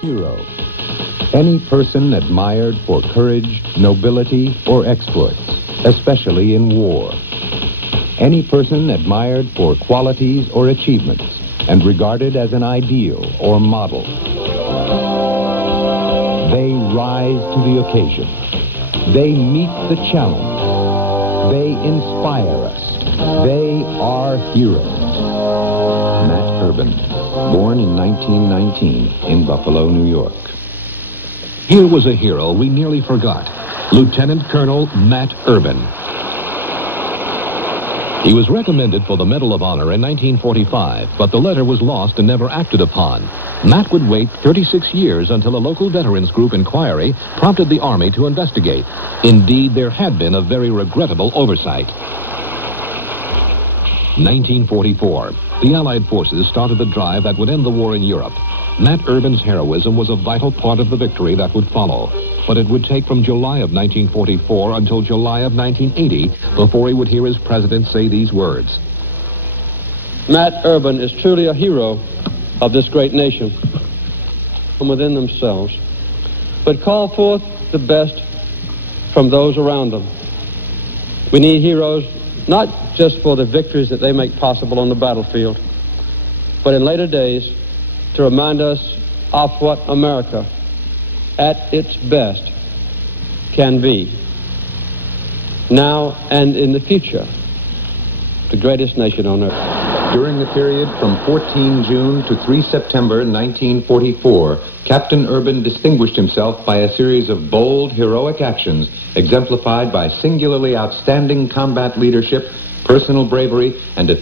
Hero. Any person admired for courage, nobility, or exploits, especially in war. Any person admired for qualities or achievements and regarded as an ideal or model. They rise to the occasion. They meet the challenge. They inspire us. They are heroes. Matt Urban, born in 1919 in Buffalo, New York. Here was a hero we nearly forgot, Lieutenant Colonel Matt Urban. He was recommended for the Medal of Honor in 1945, but the letter was lost and never acted upon. Matt would wait 36 years until a local veterans group inquiry prompted the Army to investigate. Indeed, there had been a very regrettable oversight. 1944. The Allied forces started the drive that would end the war in Europe. Matt Urban's heroism was a vital part of the victory that would follow. But it would take from July of 1944 until July of 1980 before he would hear his president say these words. Matt Urban is truly a hero of this great nation from within themselves, but call forth the best from those around them. We need heroes not just for the victories that they make possible on the battlefield, but in later days to remind us of what America at its best can be, now and in the future, the greatest nation on earth. During the period from 14 June to 3 September 1944, Captain Urban distinguished himself by a series of bold, heroic actions exemplified by singularly outstanding combat leadership, personal bravery, and a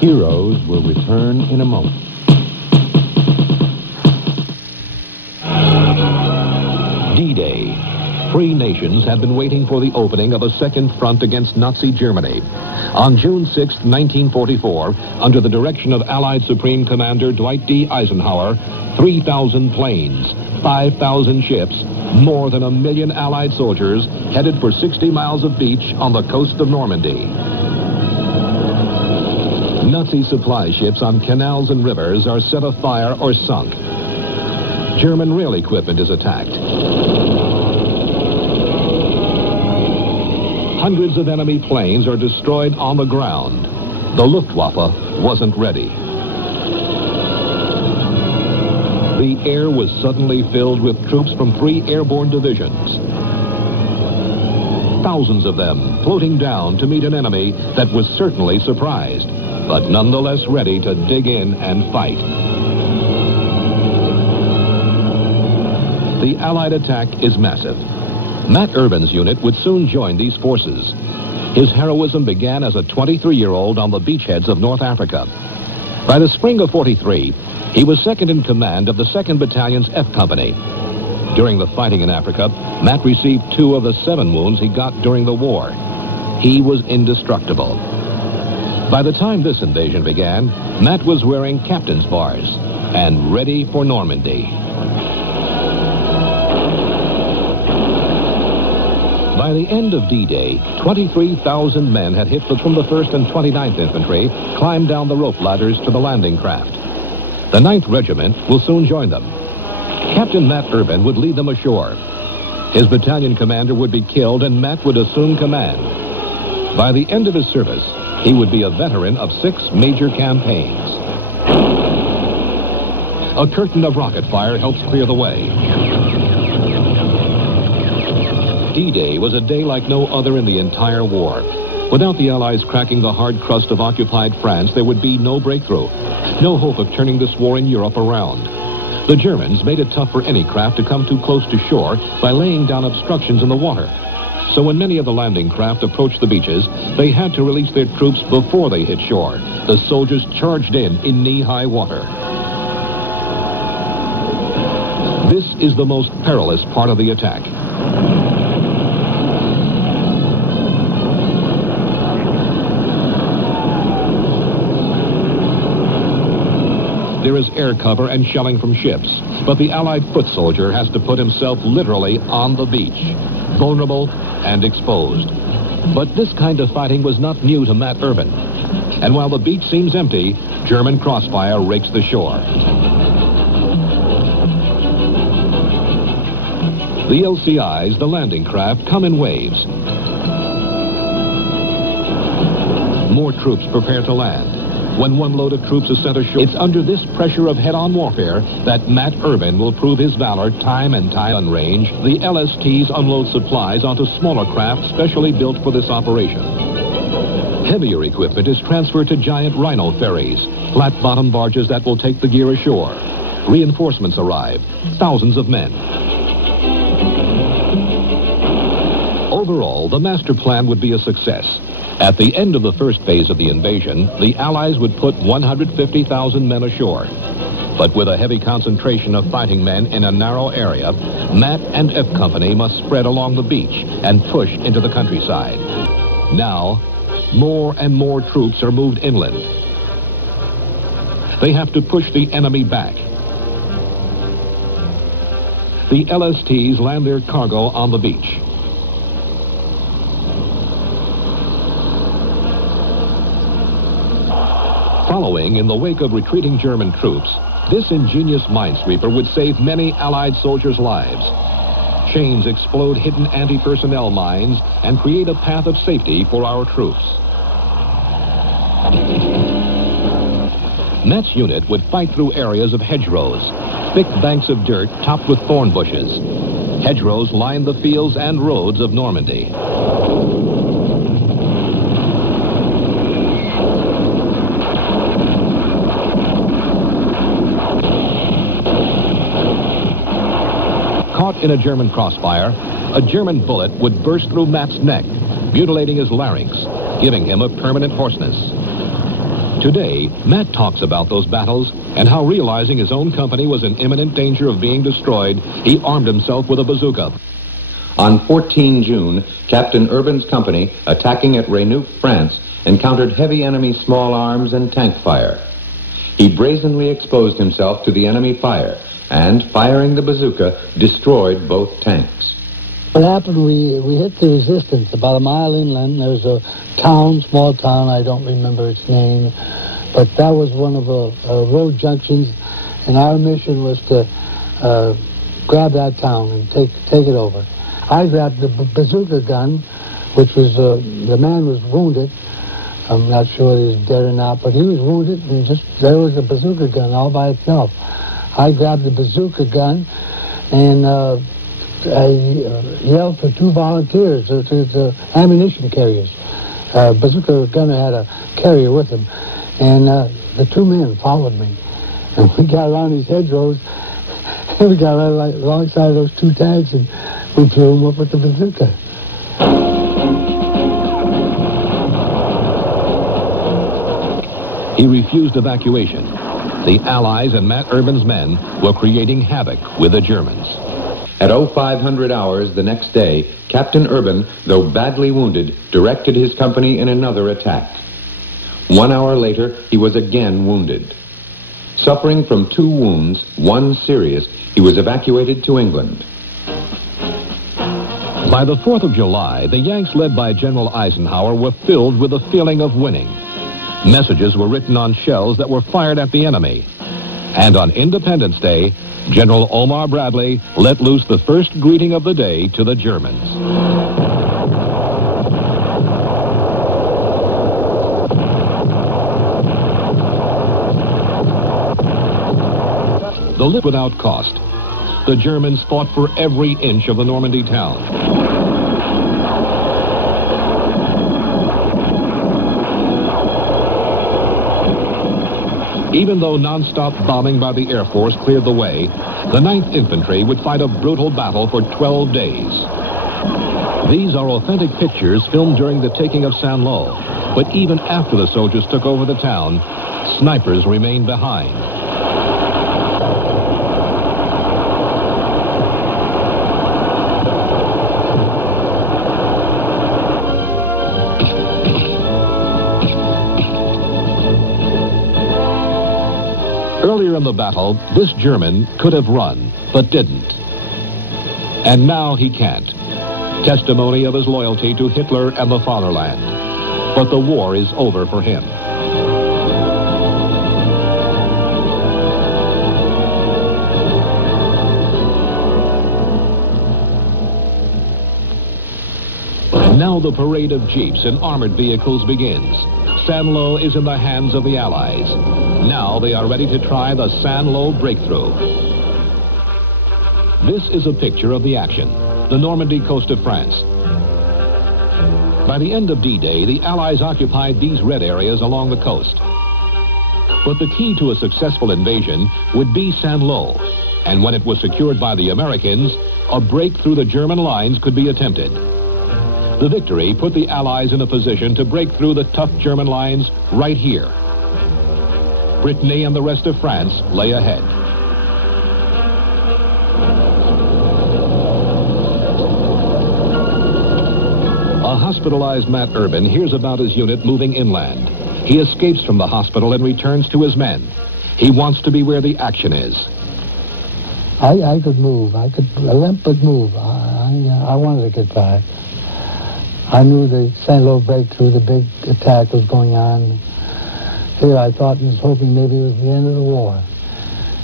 Heroes will return in a moment. D-Day. Free nations had been waiting for the opening of a second front against Nazi Germany. On June 6, 1944, under the direction of Allied Supreme Commander Dwight D. Eisenhower, 3,000 planes, 5,000 ships, more than 1 million Allied soldiers headed for 60 miles of beach on the coast of Normandy. Nazi supply ships on canals and rivers are set afire or sunk. German rail equipment is attacked. Hundreds of enemy planes are destroyed on the ground. The Luftwaffe wasn't ready. The air was suddenly filled with troops from 3 airborne divisions. Thousands of them floating down to meet an enemy that was certainly surprised, but nonetheless ready to dig in and fight. The Allied attack is massive. Matt Urban's unit would soon join these forces. His heroism began as a 23-year-old on the beachheads of North Africa. By the spring of '43, he was second in command of the 2nd Battalion's F Company. During the fighting in Africa, Matt received 2 of the 7 wounds he got during the war. He was indestructible. By the time this invasion began, Matt was wearing captain's bars and ready for Normandy. By the end of D-Day, 23,000 men had hit from the 1st and 29th Infantry, climbed down the rope ladders to the landing craft. The 9th Regiment will soon join them. Captain Matt Urban would lead them ashore. His battalion commander would be killed and Matt would assume command. By the end of his service, he would be a veteran of 6 major campaigns. A curtain of rocket fire helps clear the way. D-Day was a day like no other in the entire war. Without the Allies cracking the hard crust of occupied France, there would be no breakthrough, no hope of turning this war in Europe around. The Germans made it tough for any craft to come too close to shore by laying down obstructions in the water. So when many of the landing craft approached the beaches, they had to release their troops before they hit shore. The soldiers charged in knee-high water. This is the most perilous part of the attack. There is air cover and shelling from ships, but the Allied foot soldier has to put himself literally on the beach, vulnerable and exposed. But this kind of fighting was not new to Matt Urban. And while the beach seems empty, German crossfire rakes the shore. The LCIs, the landing craft, come in waves. More troops prepare to land. When one load of troops is sent ashore, it's under this pressure of head-on warfare that Matt Urban will prove his valor time and time on range. The LSTs unload supplies onto smaller craft specially built for this operation. Heavier equipment is transferred to giant rhino ferries, flat-bottom barges that will take the gear ashore. Reinforcements arrive, thousands of men. Overall, the master plan would be a success. At the end of the first phase of the invasion, the Allies would put 150,000 men ashore. But with a heavy concentration of fighting men in a narrow area, Matt and F Company must spread along the beach and push into the countryside. Now, more and more troops are moved inland. They have to push the enemy back. The LSTs land their cargo on the beach. Following in the wake of retreating German troops, this ingenious minesweeper would save many Allied soldiers' lives. Chains explode hidden anti-personnel mines and create a path of safety for our troops. Matt's unit would fight through areas of hedgerows, thick banks of dirt topped with thorn bushes. Hedgerows lined the fields and roads of Normandy. Caught in a German crossfire, a German bullet would burst through Matt's neck, mutilating his larynx, giving him a permanent hoarseness. Today, Matt talks about those battles and how, realizing his own company was in imminent danger of being destroyed, he armed himself with a bazooka. On 14 June, Captain Urban's company, attacking at Renouf, France, encountered heavy enemy small arms and tank fire. He brazenly exposed himself to the enemy fire, and, firing the bazooka, destroyed both tanks. What happened, we hit the resistance about a mile inland. There was a town, small town, I don't remember its name, but that was one of the road junctions, and our mission was to grab that town and take it over. I grabbed the bazooka gun, which was, the man was wounded. I'm not sure he was dead or not, but he was wounded, and just there was a bazooka gun all by itself. I grabbed the bazooka gun, and I yelled for two volunteers, the ammunition carriers. Bazooka gunner had a carrier with him, and the two men followed me. And we got around these hedgerows, and we got right alongside those two tanks, and we threw them up with the bazooka. He refused evacuation. The Allies and Matt Urban's men were creating havoc with the Germans. At 0500 hours the next day, Captain Urban, though badly wounded, directed his company in another attack. 1 hour later, he was again wounded. Suffering from 2 wounds, one serious, he was evacuated to England. By the 4th of July, the Yanks, led by General Eisenhower, were filled with the feeling of winning. Messages were written on shells that were fired at the enemy. And on Independence Day, General Omar Bradley let loose the first greeting of the day to the Germans. The lift without cost. The Germans fought for every inch of the Normandy town. Even though non-stop bombing by the Air Force cleared the way, the 9th Infantry would fight a brutal battle for 12 days. These are authentic pictures filmed during the taking of Saint-Lô, but even after the soldiers took over the town, snipers remained behind. Earlier in the battle, this German could have run, but didn't. And now he can't. Testimony of his loyalty to Hitler and the fatherland. But the war is over for him. Now the parade of jeeps and armored vehicles begins. Saint-Lô is in the hands of the Allies. Now they are ready to try the Saint-Lô breakthrough. This is a picture of the action, the Normandy coast of France. By the end of D-Day, the Allies occupied these red areas along the coast. But the key to a successful invasion would be Saint-Lô. And when it was secured by the Americans, a break through the German lines could be attempted. The victory put the Allies in a position to break through the tough German lines right here. Brittany and the rest of France lay ahead. A hospitalized Matt Urban hears about his unit moving inland. He escapes from the hospital and returns to his men. He wants to be where the action is. I could move. I could limp but move. I wanted to get back. I knew the Saint-Lô breakthrough, the big attack was going on. Here I thought and was hoping maybe it was the end of the war.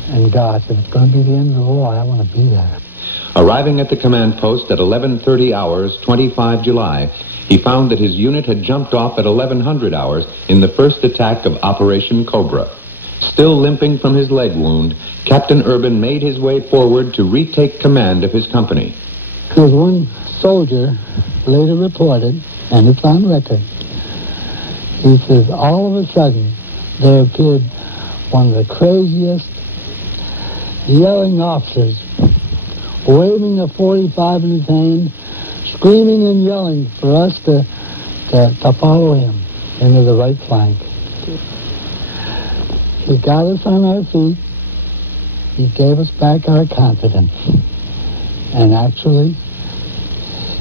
And gosh, if it's going to be the end of the war, I want to be there. Arriving at the command post at 11:30 hours, 25 July, he found that his unit had jumped off at 1100 hours in the first attack of Operation Cobra. Still limping from his leg wound, Captain Urban made his way forward to retake command of his company. There's one soldier later reported, and it's on record. He says, all of a sudden, there appeared one of the craziest yelling officers, waving a .45 in his hand, screaming and yelling for us to follow him into the right flank. He got us on our feet. He gave us back our confidence. And actually,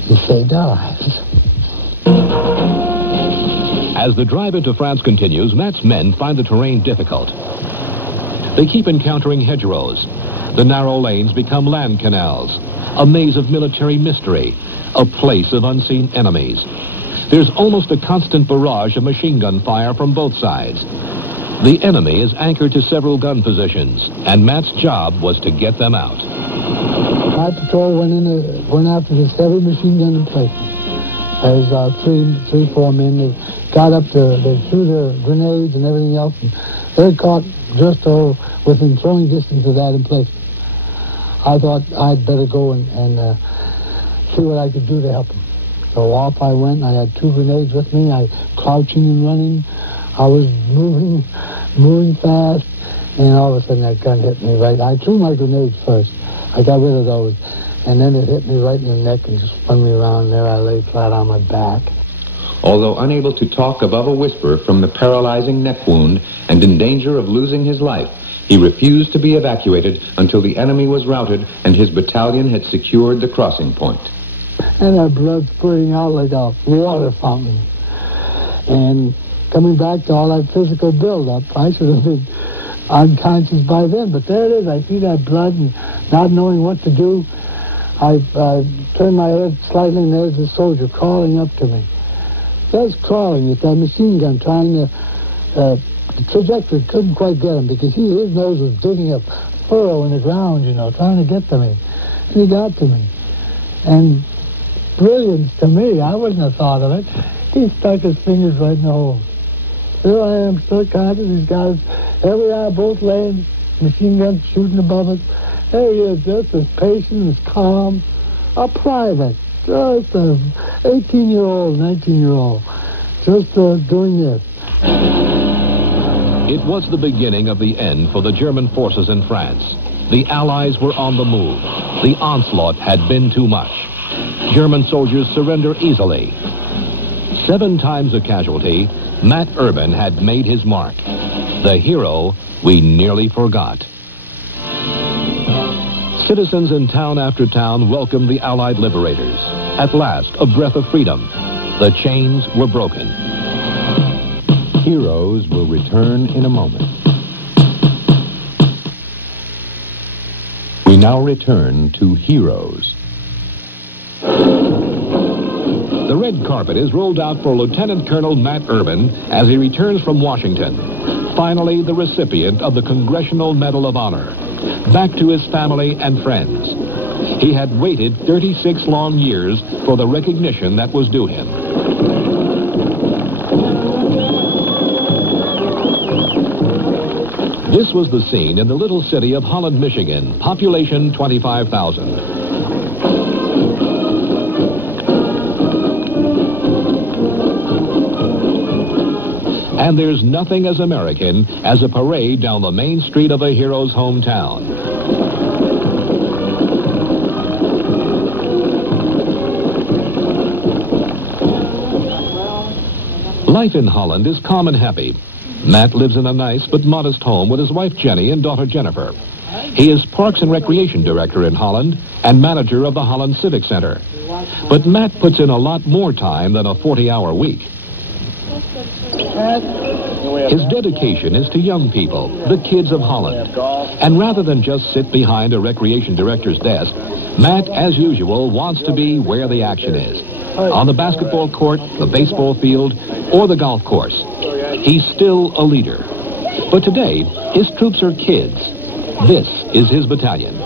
he saved our lives. As the drive into France continues, Matt's men find the terrain difficult. They keep encountering hedgerows. The narrow lanes become land canals, a maze of military mystery, a place of unseen enemies. There's almost a constant barrage of machine gun fire from both sides. The enemy is anchored to several gun positions, and Matt's job was to get them out. My patrol went after this heavy machine gun emplacement. There's four men. They got up to, they threw their grenades and everything else, and they're caught just within throwing distance of that emplacement. I thought I'd better go and see what I could do to help them. So off I went. I had 2 grenades with me. I crouching and running. I was moving fast, and all of a sudden that gun hit me right. I threw my grenades first. I got rid of those, and then it hit me right in the neck and just spun me around. There I lay flat on my back. Although unable to talk above a whisper from the paralyzing neck wound and in danger of losing his life, he refused to be evacuated until the enemy was routed and his battalion had secured the crossing point. And our blood spurting out like a water fountain. And coming back to all that physical buildup, I should have been unconscious by then. But there it is. I see that blood and not knowing what to do. I turned my head slightly and there's a soldier crawling up to me. Just crawling with that machine gun, trying to... the trajectory couldn't quite get him because his nose was digging a furrow in the ground, trying to get to me. And he got to me. And brilliance to me, I wouldn't have thought of it. He stuck his fingers right in the hole. There I am, still conscious. He's got his every eye, both legs, machine gun shooting above us. There he is, just as patient, as calm. A private, just a 18-year-old, 19-year-old, just doing this. It was the beginning of the end for the German forces in France. The Allies were on the move. The onslaught had been too much. German soldiers surrender easily. 7 times a casualty, Matt Urban had made his mark. The hero we nearly forgot. Citizens in town after town welcomed the Allied liberators. At last, a breath of freedom. The chains were broken. Heroes will return in a moment. We now return to heroes. The red carpet is rolled out for Lieutenant Colonel Matt Urban as he returns from Washington. Finally, the recipient of the Congressional Medal of Honor. Back to his family and friends. He had waited 36 long years for the recognition that was due him. This was the scene in the little city of Holland, Michigan, population 25,000. And there's nothing as American as a parade down the main street of a hero's hometown. Life in Holland is calm and happy. Matt lives in a nice but modest home with his wife Jenny and daughter Jennifer. He is Parks and Recreation Director in Holland and manager of the Holland Civic Center. But Matt puts in a lot more time than a 40-hour week. His dedication is to young people, the kids of Holland. And rather than just sit behind a recreation director's desk, Matt, as usual, wants to be where the action is. On the basketball court, the baseball field, or the golf course. He's still a leader. But today, his troops are kids. This is his battalion.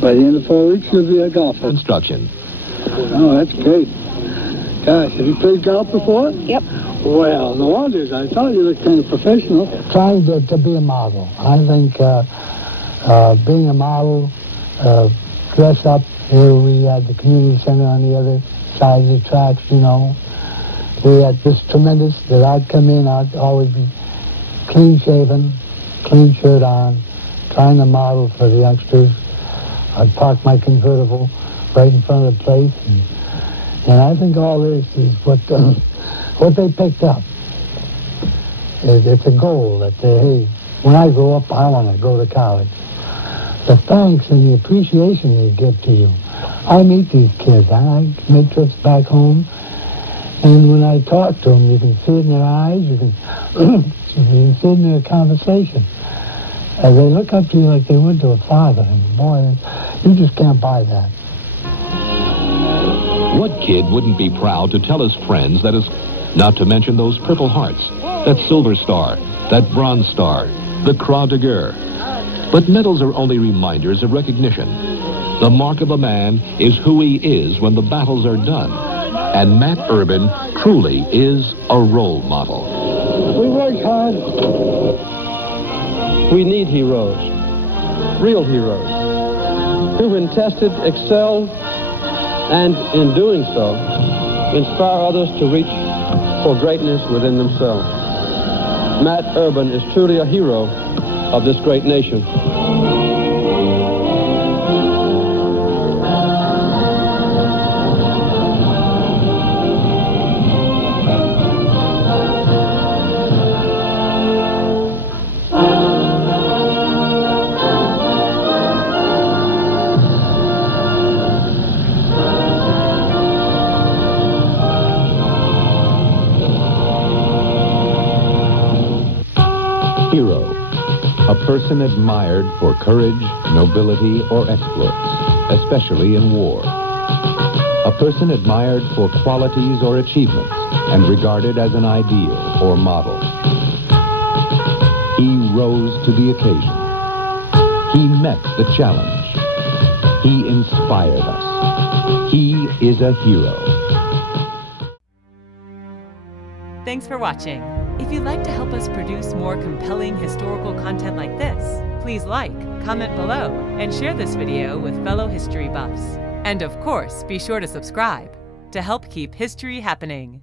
By the end of 4 weeks, you'll be a golfer. Instruction. Oh, that's great. Gosh, have you played golf before? Yep. Well, no wonder. I thought you looked kind of professional. Trying to be a model. I think being a model, dress up. Here we had the community center on the other side of the tracks, you know. We had this tremendous that I'd come in, I'd always be clean shaven, clean shirt on, trying to model for the youngsters. I'd park my convertible right in front of the place. And I think all this is what they picked up. It's a goal that, hey, when I grow up, I want to go to college. The thanks and the appreciation they give to you. I meet these kids. I make trips back home. And when I talk to them, you can see it in their eyes. You can see it in their conversation. As they look up to you like they would to a father. And boy, you just can't buy that. What kid wouldn't be proud to tell his friends that is, not to mention those Purple Hearts, that Silver Star, that Bronze Star, the Croix de Guerre. But medals are only reminders of recognition. The mark of a man is who he is when the battles are done. And Matt Urban truly is a role model. We work hard. We need heroes, real heroes, who've been tested, excelled, and in doing so, inspire others to reach for greatness within themselves. Matt Urban is truly a hero of this great nation. Hero, a person admired for courage, nobility, or exploits, especially in war. A person admired for qualities or achievements and regarded as an ideal or model. He rose to the occasion. He met the challenge. He inspired us. He is a hero. Thanks for watching. If you'd like to help us produce more compelling historical content like this, please like, comment below, and share this video with fellow history buffs. And of course, be sure to subscribe to help keep history happening.